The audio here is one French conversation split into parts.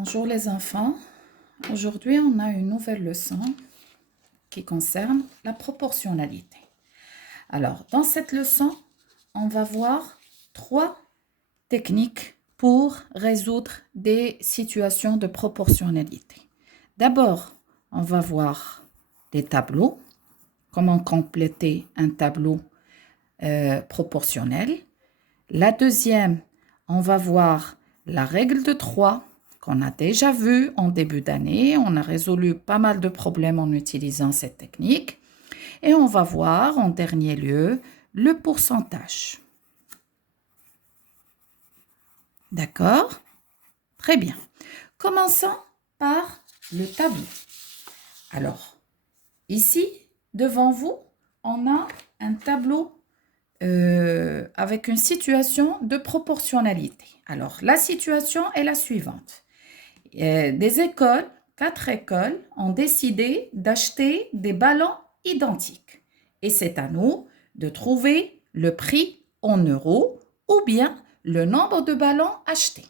Bonjour les enfants. Aujourd'hui, on a une nouvelle leçon qui concerne la proportionnalité. Alors, dans cette leçon, on va voir 3 techniques pour résoudre des situations de proportionnalité. D'abord, on va voir des tableaux, comment compléter un tableau proportionnel. La deuxième, on va voir la règle de 3 qu'on a déjà vue en début d'année. On a résolu pas mal de problèmes en utilisant cette technique. Et on va voir en dernier lieu le pourcentage. D'accord? Très bien. Commençons par le tableau. Alors, ici, devant vous, on a un tableau avec une situation de proportionnalité. Alors, la situation est la suivante. Des écoles, 4 écoles, ont décidé d'acheter des ballons identiques. Et c'est à nous de trouver le prix en euros ou bien le nombre de ballons achetés.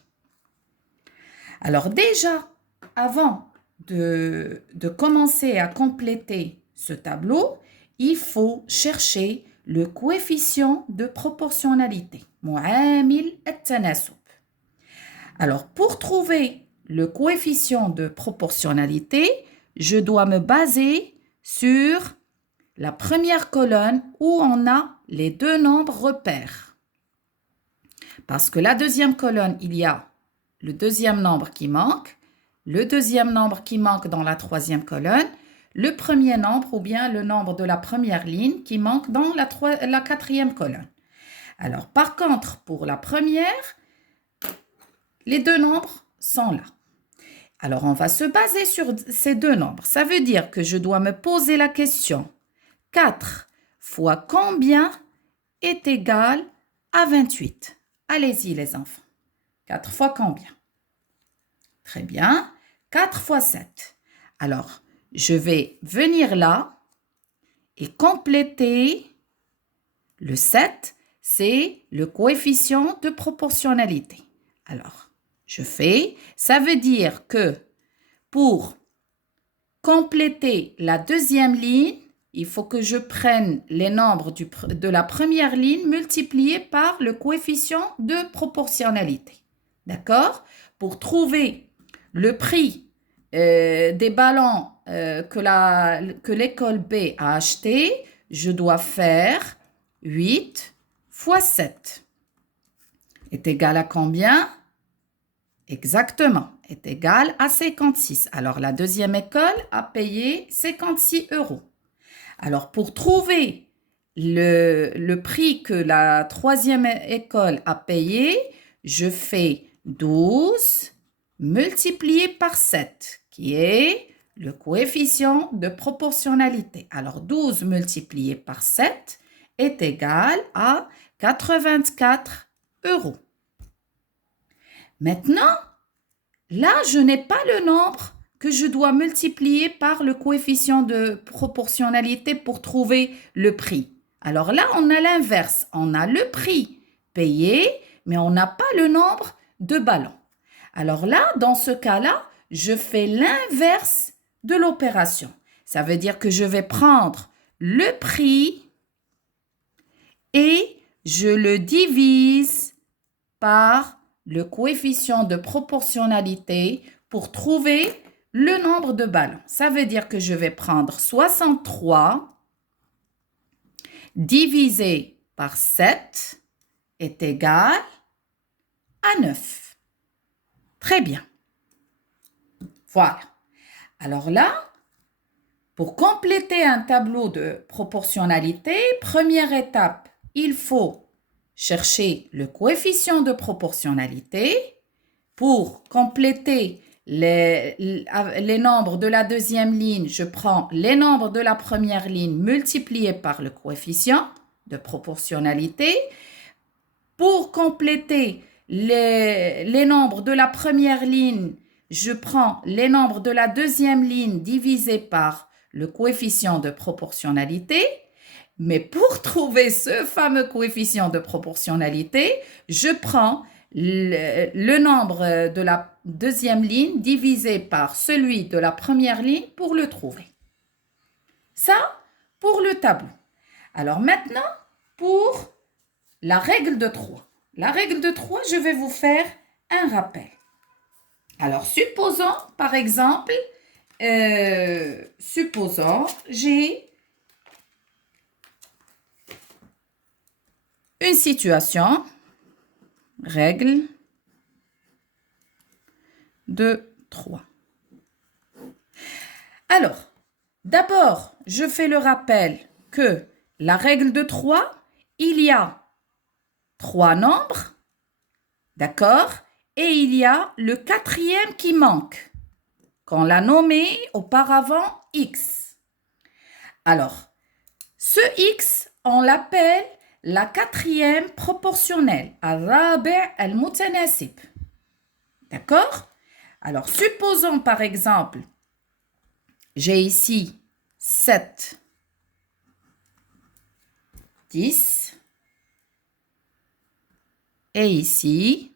Alors déjà, avant de commencer à compléter ce tableau, il faut chercher le coefficient de proportionnalité. معامل التناسب. Alors, pour trouver le coefficient de proportionnalité, je dois me baser sur la première colonne où on a les deux nombres repères. Parce que la deuxième colonne, il y a le deuxième nombre qui manque, le deuxième nombre qui manque dans la troisième colonne, le premier nombre ou bien le nombre de la première ligne qui manque dans la quatrième colonne. Alors, par contre, pour la première, les deux nombres sont là. Alors, on va se baser sur ces deux nombres. Ça veut dire que je dois me poser la question 4 fois combien est égal à 28? Allez-y les enfants. 4 fois combien? Très bien. 4 fois 7. Alors, je vais venir là et compléter le 7, c'est le coefficient de proportionnalité. Alors, je fais, ça veut dire que pour compléter la deuxième ligne, il faut que je prenne les nombres de la première ligne multipliés par le coefficient de proportionnalité. D'accord? Pour trouver le prix des ballons que l'école B a acheté, je dois faire 8 fois 7. Est égal à combien? Exactement, est égal à 56. Alors, la deuxième école a payé 56 €. Alors, pour trouver le prix que la troisième école a payé, je fais 12 multiplié par 7, qui est le coefficient de proportionnalité. Alors, 12 multiplié par 7 est égal à 84 €. Maintenant, là, je n'ai pas le nombre que je dois multiplier par le coefficient de proportionnalité pour trouver le prix. Alors là, on a l'inverse. On a le prix payé, mais on n'a pas le nombre de ballons. Alors là, dans ce cas-là, je fais l'inverse de l'opération. Ça veut dire que je vais prendre le prix et je le divise par le coefficient de proportionnalité pour trouver le nombre de ballons. Ça veut dire que je vais prendre 63 divisé par 7 est égal à 9. Très bien. Voilà. Alors là, pour compléter un tableau de proportionnalité, première étape, il faut chercher le coefficient de proportionnalité. Pour compléter les nombres de la deuxième ligne, je prends les nombres de la première ligne multipliés par le coefficient de proportionnalité. Pour compléter les nombres de la première ligne, je prends les nombres de la deuxième ligne divisés par le coefficient de proportionnalité. Mais pour trouver ce fameux coefficient de proportionnalité, je prends le nombre de la deuxième ligne divisé par celui de la première ligne pour le trouver. Ça, pour le tableau. Alors maintenant, pour la règle de 3. La règle de 3, je vais vous faire un rappel. Alors, supposons, par exemple, j'ai une situation, règle de 3. Alors, d'abord, je fais le rappel que la règle de 3, il y a 3 nombres, d'accord? Et il y a le quatrième qui manque, qu'on l'a nommé auparavant X. Alors, ce X, on l'appelle la quatrième proportionnelle, al-rabi' al-mutanasib. D'accord? Alors, supposons par exemple, j'ai ici 7, 10, et ici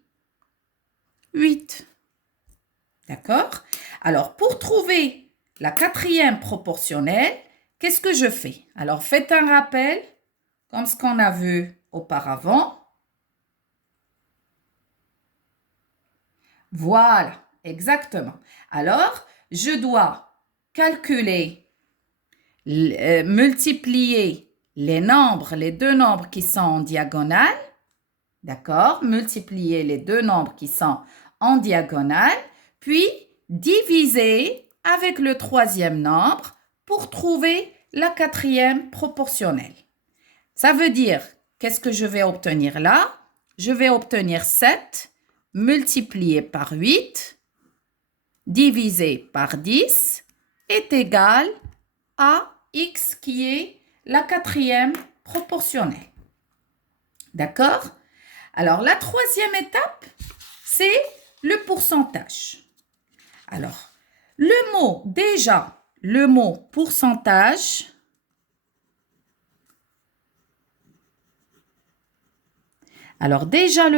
8. D'accord? Alors, pour trouver la quatrième proportionnelle, qu'est-ce que je fais? Alors, faites un rappel, comme ce qu'on a vu auparavant. Voilà, exactement. Alors, je dois calculer, multiplier les nombres, les deux nombres qui sont en diagonale. D'accord? Multiplier les deux nombres qui sont en diagonale, puis diviser avec le troisième nombre pour trouver la quatrième proportionnelle. Ça veut dire, qu'est-ce que je vais obtenir là? Je vais obtenir 7 multiplié par 8 divisé par 10 est égal à X qui est la quatrième proportionnelle. D'accord? Alors, la troisième étape, c'est le pourcentage. Alors, le mot pourcentage, alors déjà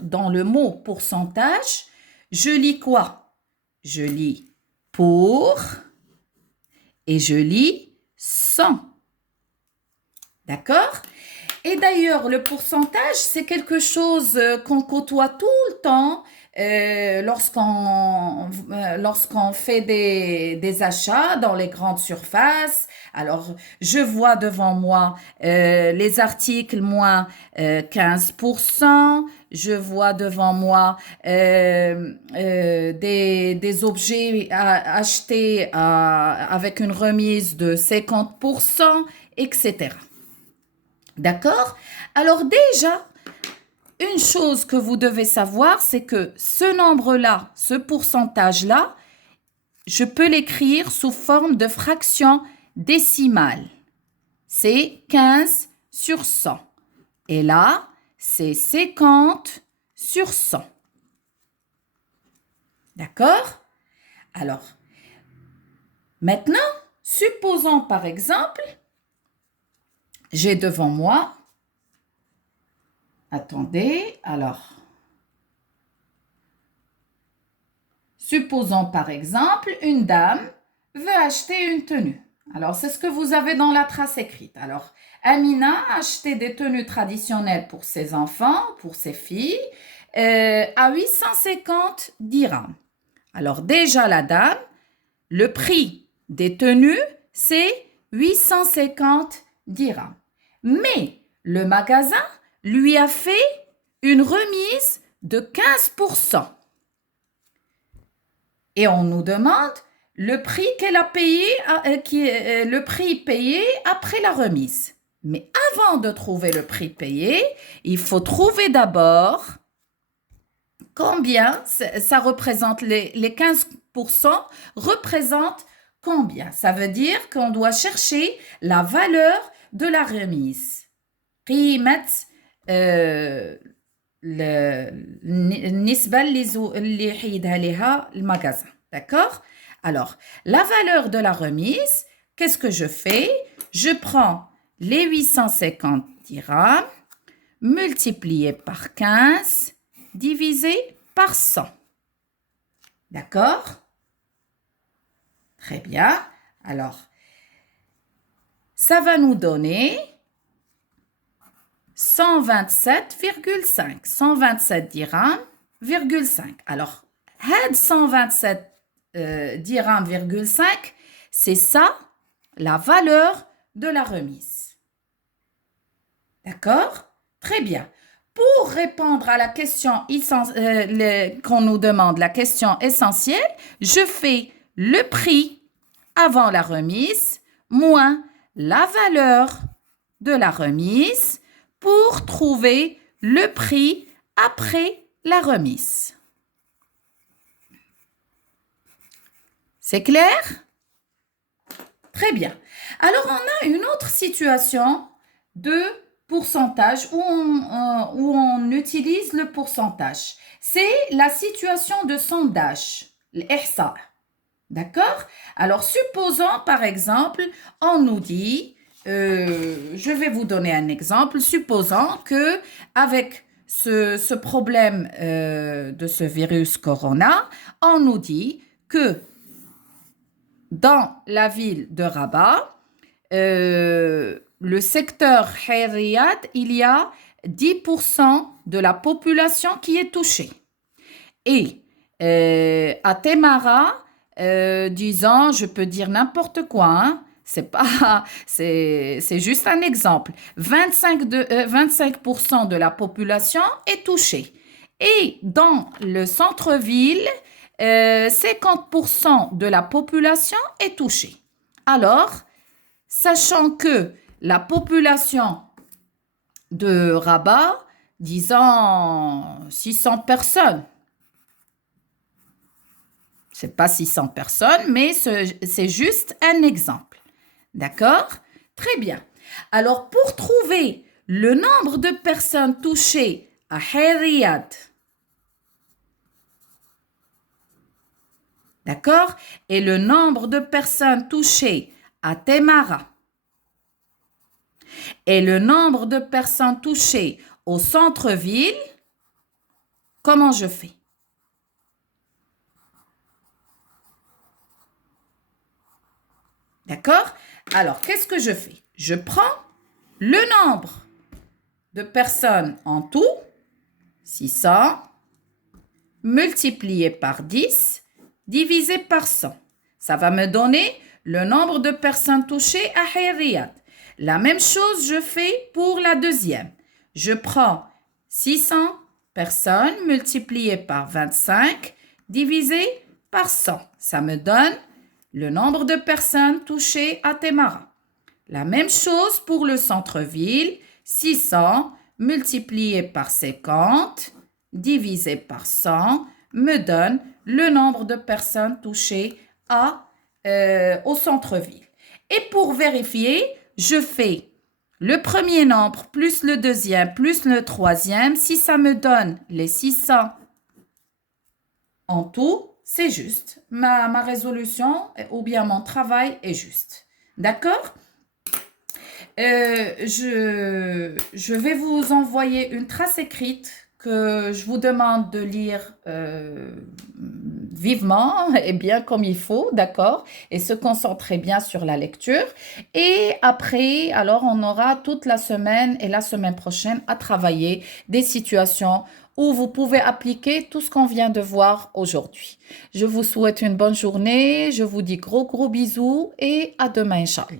dans le mot pourcentage, je lis quoi? Je lis pour et je lis 100. D'accord? Et d'ailleurs, le pourcentage, c'est quelque chose qu'on côtoie tout le temps lorsqu'on fait des achats dans les grandes surfaces. Alors, je vois devant moi les articles moins 15%. Je vois devant moi des objets achetés avec une remise de 50%, etc. D'accord? Alors déjà, une chose que vous devez savoir, c'est que ce nombre-là, ce pourcentage-là, je peux l'écrire sous forme de fraction décimale. C'est 15 sur 100. Et là, c'est 50 sur 100. D'accord? Alors, maintenant, supposons par exemple, j'ai devant moi, attendez, alors, supposons par exemple, une dame veut acheter une tenue. Alors, c'est ce que vous avez dans la trace écrite. Alors, Amina a acheté des tenues traditionnelles pour ses enfants, pour ses filles, à 850 dirhams. Alors, déjà, la dame, le prix des tenues, c'est 850 dirhams. Mais le magasin lui a fait une remise de 15%. Et on nous demande le prix qu'elle a payé, le prix payé après la remise. Mais avant de trouver le prix payé, il faut trouver d'abord combien ça représente, les 15% représentent combien. Ça veut dire qu'on doit chercher la valeur de la remise. قيمة النسبة اللي حيدها لها المغازة. D'accord? Alors, la valeur de la remise, qu'est-ce que je fais? Je prends les 850 dirhams multiplié par 15 divisé par 100. D'accord? Très bien. Alors, ça va nous donner 127,5. 127 dirhams,5. Alors, 127 dirhams,5, c'est ça la valeur de la remise. D'accord? Très bien. Pour répondre à la question qu'on nous demande, la question essentielle, je fais le prix avant la remise moins la valeur de la remise pour trouver le prix après la remise. C'est clair? Très bien. Alors, on a une autre situation de pourcentage où on utilise le pourcentage. C'est la situation de sondage, l'ihsa. D'accord? Alors, supposons par exemple, on nous dit, je vais vous donner un exemple, supposons que avec ce problème de ce virus corona, on nous dit que dans la ville de Rabat, le secteur Khairiyat, il y a 10% de la population qui est touchée. Et à Temara, disons, je peux dire n'importe quoi, hein, c'est juste un exemple. 25% de la population est touchée. Et dans le centre-ville, 50% de la population est touchée. Alors, sachant que la population de Rabat, disons 600 personnes, c'est pas 600 personnes, mais c'est juste un exemple. D'accord? Très bien. Alors, pour trouver le nombre de personnes touchées à Khairiyat, d'accord? Et le nombre de personnes touchées à Temara, et le nombre de personnes touchées au centre-ville, comment je fais? D'accord? Alors, qu'est-ce que je fais? Je prends le nombre de personnes en tout, 600, multiplié par 10, divisé par 100. Ça va me donner le nombre de personnes touchées à Khairiyat. La même chose, je fais pour la deuxième. Je prends 600 personnes multipliées par 25, divisé par 100. Ça me donne le nombre de personnes touchées à Temara. La même chose pour le centre-ville, 600 multiplié par 50, divisé par 100, me donne le nombre de personnes touchées au centre-ville. Et pour vérifier, je fais le premier nombre plus le deuxième plus le troisième. Si ça me donne les 600 en tout, c'est juste. Ma résolution ou bien mon travail est juste. D'accord? Je vais vous envoyer une trace écrite que je vous demande de lire vivement et bien comme il faut, d'accord? Et se concentrer bien sur la lecture. Et après, alors on aura toute la semaine et la semaine prochaine à travailler des situations où vous pouvez appliquer tout ce qu'on vient de voir aujourd'hui. Je vous souhaite une bonne journée, je vous dis gros bisous et à demain, Inch'Allah.